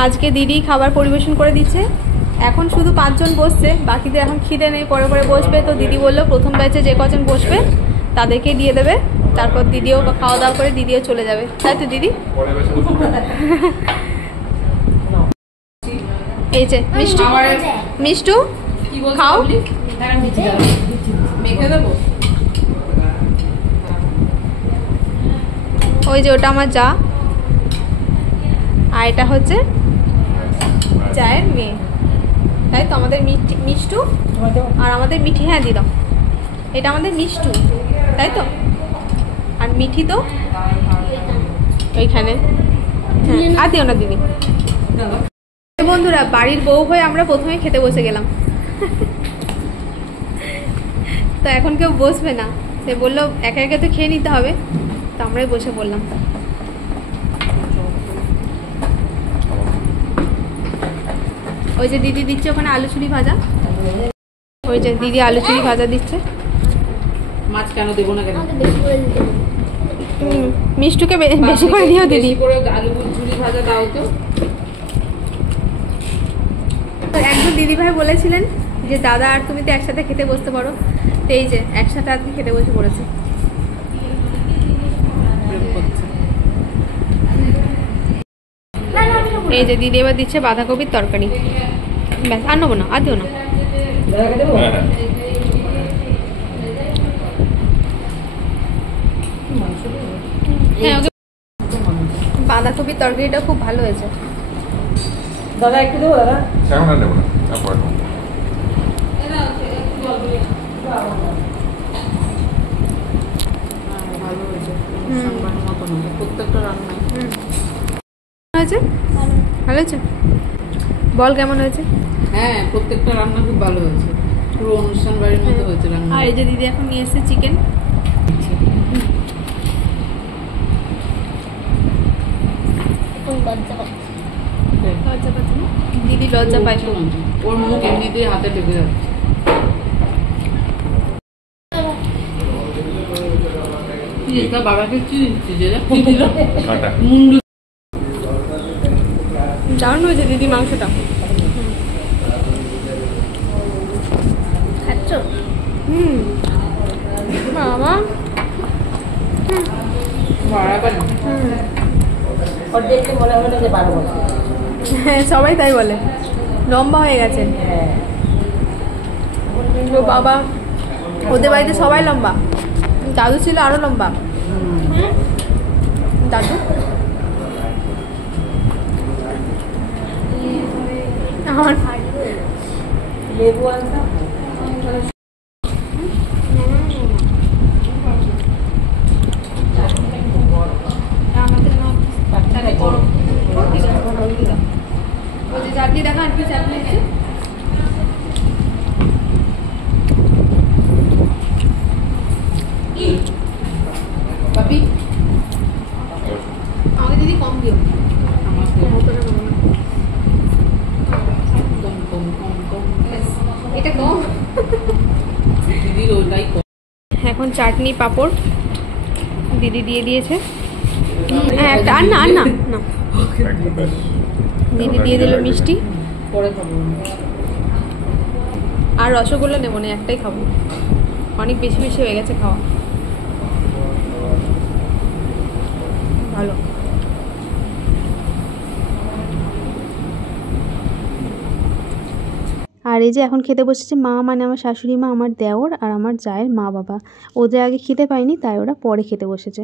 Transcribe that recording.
আজকে দিদি খাবার পরিবেশন করে দিচ্ছে। এখন শুধু 5 জন বসছে, বাকিদের এখন খিদে নেই, পরে পরে বসবে। তো দিদি বললো প্রথম ব্যাচে যে কজন বসবে তাদেরকে দিয়ে দেবে, তারপর দিদিও খাওয়া দাওয়া করে দিদিও চলে যাবে, তাই তো দিদি? এই যে মিষ্টু, মিষ্টু খাও। ওই যে ওটা আমার যা, আর এটা হচ্ছে চায়ের মেয়ে, তাই তো? আমাদের মিষ্টু আর আমাদের মিঠি। হ্যাঁ দিদাম, এটা আমাদের মিষ্টু, তাই তো? আর মিঠি তো ওইখানে। হ্যাঁ, আর দিও না দিদি। বন্ধুরা, বাড়ির বউ হয়ে আমরা প্রথমে খেতে বসে গেলাম। তো এখন কেউ বসবে না, সে বললো একা একা তো খেয়ে নিতে হবে, তো আমরাই বসে পড়লাম। ওই যে দিদি দিচ্ছে ওখানে আলু চুরি ভাজা, ওই যে দিদি আলু চুরি ভাজা দিচ্ছে। মাছ কেন দেবো না কেন? মিষ্টুকে বেশি করে দিও দিদি। আলু চুরি ভাজা দাও তো। একজন দিদি ভাই বলেছিলেন যে দাদা আর তুমি তো একসাথে খেতে বসতে পারো, তো এই যে একসাথে আজকে খেতে বসে পড়েছে। এই যে দিদি এবার দিচ্ছে বাঁধাকপির তরকারি, ব্যাস আর নেবো না, আর দিও না। হ্যাঁ, বাঁধাকপির তরকারিটা খুব ভালো হয়েছে। দাদা একটু দেবো দাদা? এখন আর নেবো না, তারপরে ভালো হয়েছে, প্রত্যেকটা রান্নায় হয়েছে। ভালো হয়েছে, বল কেমন হয়েছে? হ্যাঁ, প্রত্যেকটা রান্না খুব ভালো হয়েছে, পুরো অনুষ্ঠান বাড়ির মতো হয়েছে রান্না। আর এই যে দিদি এখন নিয়ে এসেছে চিকেন। দিদি লজ্জা পায়, ওর মুখ এমনিতেই হাতে লেগে যাচ্ছে। বাবাকে কি দিল? মুন্ডু। দারুণ হয়েছে দিদি মাংসটা। খাচ্ছ? বাবা হ্যাঁ, সবাই তাই বলে, লম্বা হয়ে গেছে। ও বাবা, ওদের বাড়িতে সবাই লম্বা, দাদু ছিল আরো লম্বা। দাদু আমার লেবু আনতে চাটনি দেখা, আর কি চাটনি আছে? পাপি আমাকে দিদি কম দিও, এটা কম। দিদির ওটাই কম। এখন চাটনি পাঁপড় দিদি দিয়ে দিয়েছে। হ্যাঁ, একটা আর না, আর না না, দিদি দিয়ে দিল মিষ্টি। পরে খাবো। আর রসগোল্লা নেবো না, একটাই খাবো, অনেক বেশি বেশি হয়ে গেছে খাওয়া। ভালো। আর এই যে এখন খেতে বসেছে মা, মানে আমার শাশুড়ি মা, আমার দেওর আর আমার জায়ের মা বাবা। ওদের আগে খেতে পায়নি, তাই ওরা পরে খেতে বসেছে।